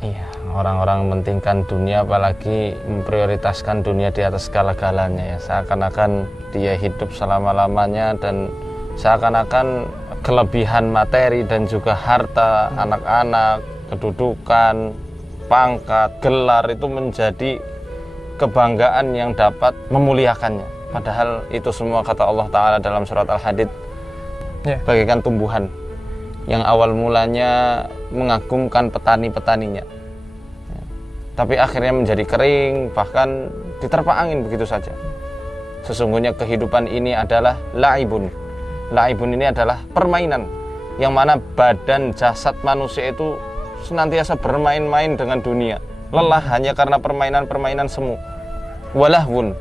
Iya, orang-orang mementingkan dunia, apalagi memprioritaskan dunia di atas segala-galanya ya. Seakan-akan dia hidup selama-lamanya dan seakan-akan kelebihan materi dan juga harta anak-anak, kedudukan, pangkat, gelar itu menjadi kebanggaan yang dapat memuliakannya. Padahal itu semua, kata Allah Ta'ala dalam surat Al-Hadid, bagaikan tumbuhan yang awal mulanya mengagumkan petani-petaninya, tapi akhirnya menjadi kering, bahkan diterpa angin begitu saja. Sesungguhnya kehidupan ini adalah la'ibun. La'ibun ini adalah permainan, yang mana badan jasad manusia itu senantiasa bermain-main dengan dunia, lelah hanya karena permainan-permainan semu. Walahwun,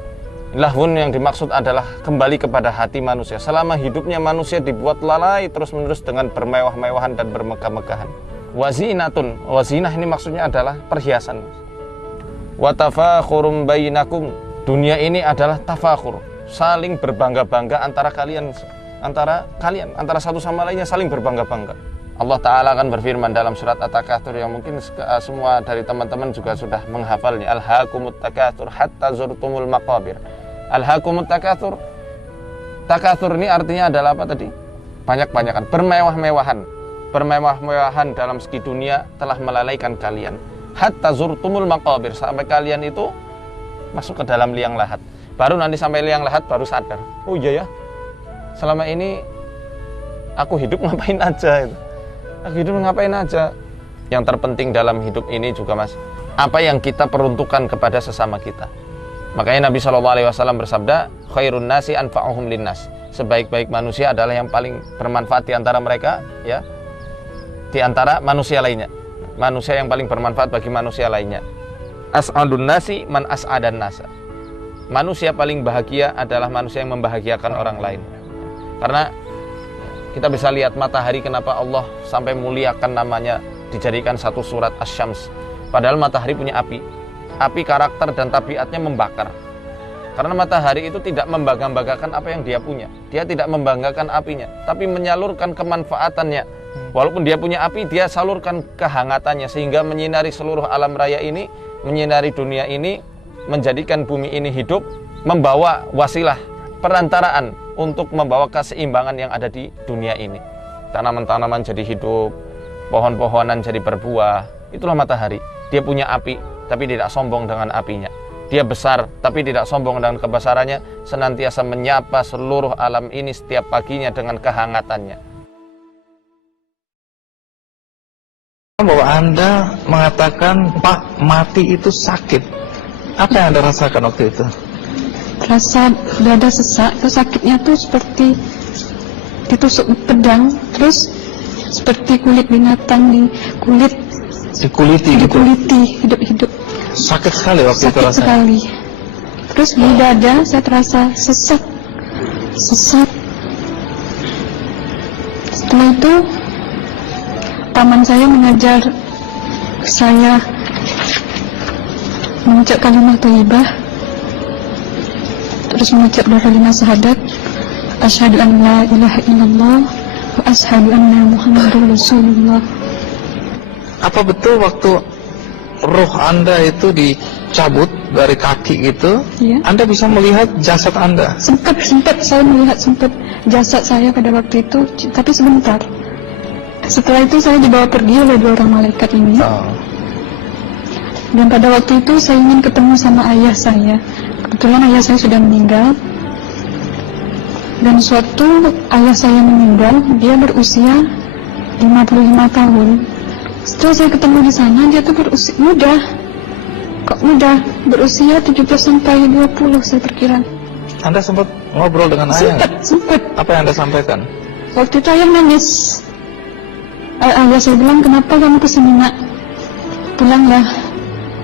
lahwun yang dimaksud adalah kembali kepada hati manusia. Selama hidupnya manusia dibuat lalai terus-menerus dengan bermewah-mewahan dan bermegah-megahan. Wazinatun, wazinah ini maksudnya adalah perhiasan. Watafakhurum bainakum, dunia ini adalah tafakhur, saling berbangga-bangga antara satu sama lainnya, saling berbangga-bangga. Allah Ta'ala akan berfirman dalam surat At-Takatsur yang mungkin semua dari teman-teman juga sudah menghafalnya. Alhaakumut takatsur hatta zurtumul maqabir. Alhaakumut takatsur. Takatsur ini artinya adalah apa tadi? Banyak-banyakan, bermewah-mewahan. Bermewah-mewahan dalam segi dunia telah melalaikan kalian. Hatta zurtumul maqabir, sampai kalian itu masuk ke dalam liang lahat. Baru nanti sampai liang lahat baru sadar. Oh iya ya, selama ini aku hidup ngapain aja itu. Aku hidup ngapain aja. Yang terpenting dalam hidup ini juga, Mas, apa yang kita peruntukkan kepada sesama kita. Makanya Nabi SAW bersabda, khairun nasi anfa'uhum linnas. Sebaik-baik manusia adalah yang paling bermanfaat di antara mereka, ya, di antara manusia lainnya. Manusia yang paling bermanfaat bagi manusia lainnya. As'adun nasi man as'adan nasa. Manusia paling bahagia adalah manusia yang membahagiakan orang lain. Karena kita bisa lihat matahari, kenapa Allah sampai muliakan namanya, dijadikan satu surat Asy-Syams. Padahal matahari punya api. Api karakter dan tabiatnya membakar. Karena matahari itu tidak membangga-banggakan apa yang dia punya. Dia tidak membanggakan apinya, tapi menyalurkan kemanfaatannya. Walaupun dia punya api, dia salurkan kehangatannya sehingga menyinari seluruh alam raya ini, menyinari dunia ini, menjadikan bumi ini hidup, membawa wasilah, perantaraan untuk membawa keseimbangan yang ada di dunia ini. Tanaman-tanaman jadi hidup, pohon-pohonan jadi berbuah. Itulah matahari. Dia punya api, tapi tidak sombong dengan apinya. Dia besar, tapi tidak sombong dengan kebesarannya, senantiasa menyapa seluruh alam ini setiap paginya dengan kehangatannya. Bahwa Anda mengatakan, Pak, mati itu sakit. Apa yang Anda rasakan waktu itu? Rasa dada sesak, itu sakitnya tuh seperti ditusuk pedang, terus seperti kulit binatang dikuliti hidup-hidup. Sakit sekali waktu itu rasanya. Sakit sekali. Terus di dada saya terasa sesak. Setelah itu paman saya mengajar saya mengucap kalimat thayyibah, terus mengucap dua kalimat syahadat, asyhadu an la ilaha illallah wa asyhadu anna muhammadar rasulullah. Apa betul waktu roh Anda itu dicabut dari kaki gitu, ya, Anda bisa melihat jasad Anda? Sempat saya melihat jasad saya pada waktu itu, tapi sebentar. Setelah itu saya dibawa pergi oleh dua orang malaikat ini. Dan pada waktu itu saya ingin ketemu sama ayah saya. Kebetulan ayah saya sudah meninggal. Dan suatu ayah saya meninggal, dia berusia 55 tahun. Setelah saya ketemu di sana, dia tuh berusia muda. Kok muda? Berusia 17 sampai 20 saya perkira. Anda sempat ngobrol dengan ayah? Sempat. Apa yang Anda sampaikan? Waktu itu ayah nangis. Ayah saya bilang, kenapa kamu kesini nak? Pulanglah,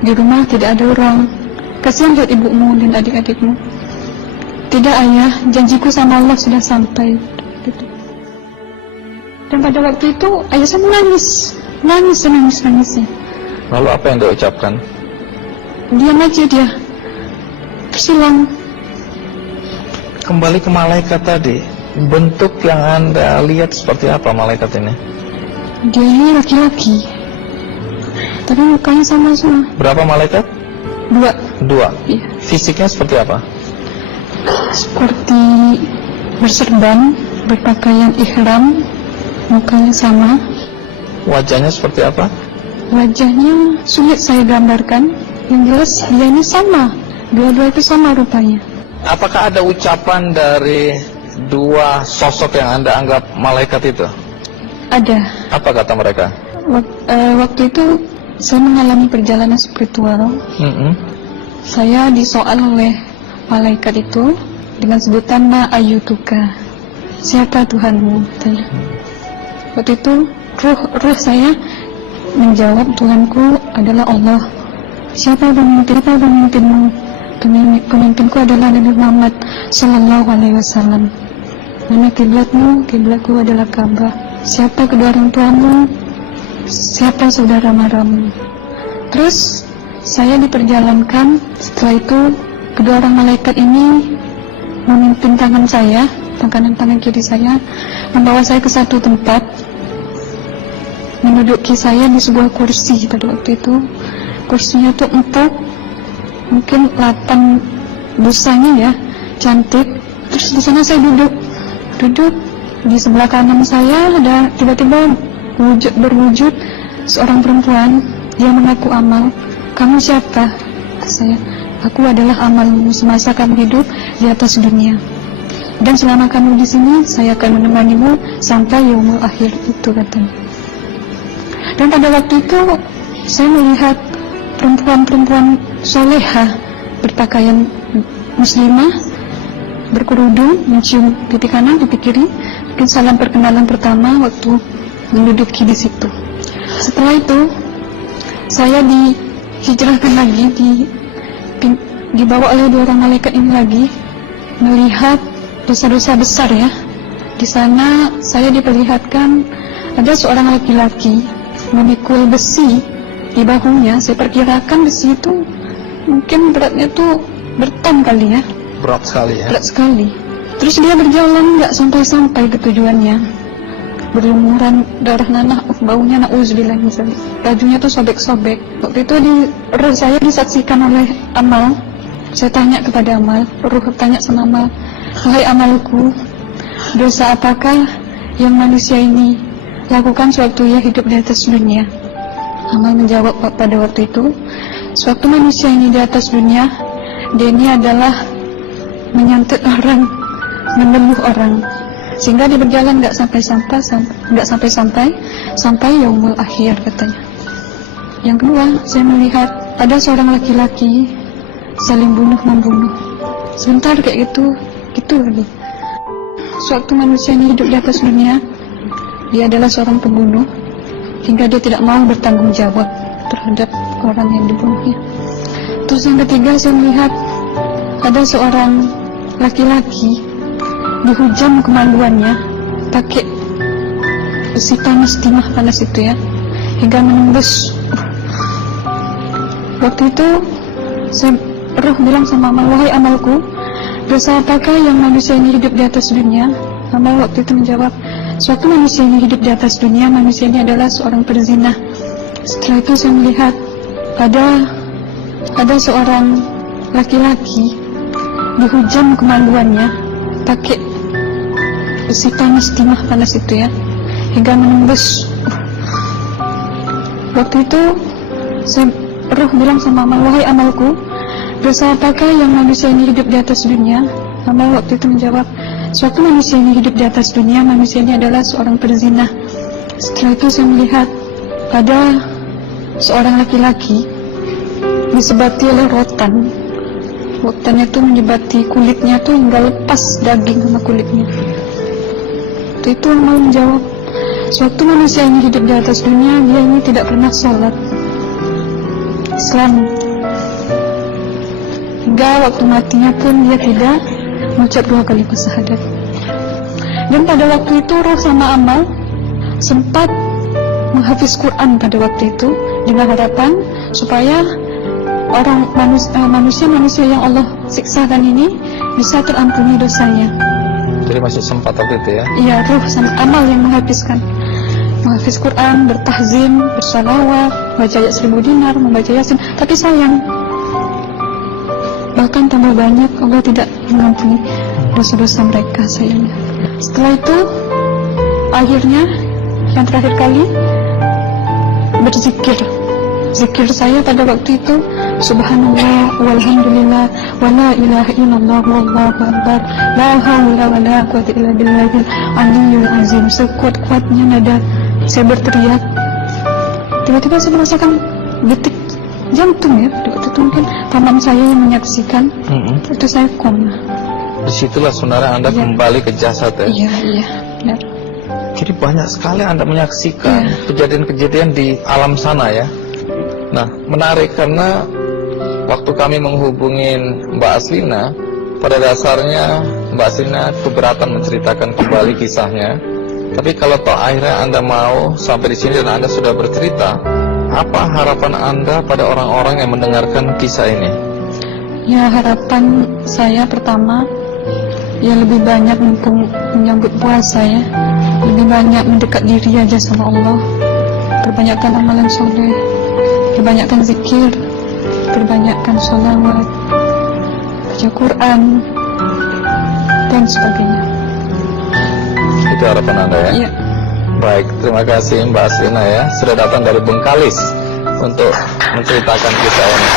di rumah tidak ada orang. Kasihan buat ibumu dan adik-adikmu. Tidak ayah, janjiku sama Allah sudah sampai. Dan pada waktu itu ayah saya menangis. Lalu apa yang dia ucapkan? Diam aja dia, tersilang. Kembali ke malaikat tadi, bentuk yang Anda lihat seperti apa malaikat ini? Dia ini laki-laki. Tapi mukanya sama semua. Berapa malaikat? 2. 2. Iya. Fisiknya seperti apa? Seperti berserban, berpakaian ihram, mukanya sama. Wajahnya seperti apa? Wajahnya sulit saya gambarkan. Yang jelas dia ini sama. Dua-dua itu sama rupanya. Apakah ada ucapan dari 2 sosok yang Anda anggap malaikat itu? Ada. Apa kata mereka? Waktu itu saya mengalami perjalanan spiritual. Saya disoal oleh malaikat itu dengan sebutan Ma ayyutuka, siapa Tuhanmu, katanya. Waktu itu ruh saya menjawab, Tuhanku adalah Allah. Siapa pemimpinmu? Pemimpinku adalah Nabi Muhammad Sallallahu Alaihi Wasallam. Mana kiblatmu? Kiblatku adalah Ka'bah. Siapa kedua orang tuamu? Siapa saudara maramu? Terus saya diperjalankan. Setelah itu kedua orang malaikat ini memimpin tangan saya, tangan kiri saya, membawa saya ke satu tempat, menduduki saya di sebuah kursi. Pada waktu itu kursinya tuh empuk, mungkin 8 busanya ya, cantik. Terus di sana saya duduk di sebelah kanan saya ada tiba-tiba berwujud seorang perempuan. Dia mengaku Amal. Kamu siapa? Saya, aku adalah amalmu semasa kamu hidup di atas dunia. Dan selama kamu di sini, saya akan menemanimu sampai yaumul akhir, itu katanya. Dan pada waktu itu saya melihat perempuan-perempuan solehah berpakaian muslimah, berkerudung, mencium pipi kanan, pipi kiri. Mungkin salam perkenalan pertama waktu menduduki di situ. Setelah itu saya dihijrahkan lagi, dibawa oleh 2 orang malaikat ini lagi, melihat dosa-dosa besar ya. Di sana saya diperlihatkan ada seorang laki-laki memikul besi di bahunya. Saya perkirakan besi itu mungkin beratnya tuh berton kali ya. Berat sekali ya. Berat sekali. Terus dia berjalan nggak sampai ke tujuannya. Berlumuran darah nanah, baunya na'udzubillah misalnya. Bajunya tuh sobek-sobek. Waktu itu saya disaksikan oleh Amal. Saya tanya kepada Amal, ruh tanya sama Amal, wahai amalku, dosa apakah yang manusia ini lakukan sewaktu ia hidup di atas dunia? Amal menjawab pada waktu itu, sewaktu manusia ini di atas dunia, dia ini adalah menyantet orang, menemuh orang, sehingga dia berjalan nggak sampai yaumul akhir, katanya. Yang kedua, saya melihat ada seorang laki-laki saling bunuh-membunuh. Sebentar kayak gitu lagi. Sewaktu manusia ini hidup di atas dunia, dia adalah seorang pembunuh, hingga dia tidak mau bertanggung jawab terhadap orang yang dibunuhnya. Terus yang ketiga, saya melihat ada seorang laki-laki dihujam kemaluannya pakai besi panas, timah panas itu ya, hingga menembus. Waktu itu roh bilang sama Amal, wahai amalku, dosa apakah yang manusia ini hidup di atas dunia? Amal waktu itu menjawab, suatu manusia ini hidup di atas dunia, manusia ini adalah seorang perzina. Setelah itu saya melihat ada seorang laki-laki dihujam kemaluannya pakai besi panas, timah panas itu ya, hingga menembus. Waktu itu roh bilang sama Amal, wahai amalku, dosa apakah yang manusia ini hidup di atas dunia? Amal waktu itu menjawab, suatu manusia ini hidup di atas dunia, manusia ini adalah seorang perzina. Setelah itu saya melihat ada seorang laki-laki disebati oleh rotan. Rotannya itu menyebati kulitnya tuh hingga lepas daging sama kulitnya. Itu Amal menjawab, suatu manusia ini hidup di atas dunia, dia ini tidak pernah sholat Islam, hingga waktu matinya pun dia tidak mengucap 2 kalimat syahadat. Dan pada waktu itu roh sama Amal sempat menghafiz Quran pada waktu itu dengan harapan supaya orang manusia yang Allah siksakan ini bisa terampuni dosanya. Jadi masih sempat waktu itu ya? Iya, roh sama Amal yang menghafizkan. menghafaz Quran, bertahzim, bersalawat, baca ayat 1000 dinar, membaca Yasin. Tapi sayang, bahkan tambah banyak, Allah tidak mengampuni dosa-dosa mereka sayangnya. Setelah itu, akhirnya yang terakhir kali berzikir. Zikir saya pada waktu itu subhanallah walhamdulillah wa la ilaha illallah wallahu akbar la haula wa la quwwata illa billahil aliyyil azim. Sekuat-kuatnya nada saya berteriak, tiba-tiba saya merasakan detik jantung ya. Waktu itu mungkin paman saya yang menyaksikan. Itu saya koma. Disitulah saudara Anda kembali ke jasad ya? Iya, benar. Jadi banyak sekali Anda menyaksikan kejadian-kejadian di alam sana ya. Nah, menarik karena waktu kami menghubungin Mbak Aslina, pada dasarnya Mbak Aslina keberatan menceritakan kembali kisahnya. Tapi kalau toh akhirnya Anda mau sampai di sini dan Anda sudah bercerita, apa harapan Anda pada orang-orang yang mendengarkan kisah ini? Ya, harapan saya pertama, ya lebih banyak mumpung menyambut puasa ya, lebih banyak mendekat diri aja sama Allah, perbanyakkan amalan soleh, perbanyakkan zikir, perbanyakkan sholawat, baca Quran, dan sebagainya. Itu harapan Anda ya? Iya. Baik, terima kasih Mbak Aslina ya, sudah datang dari Bengkalis untuk menceritakan kisah ini.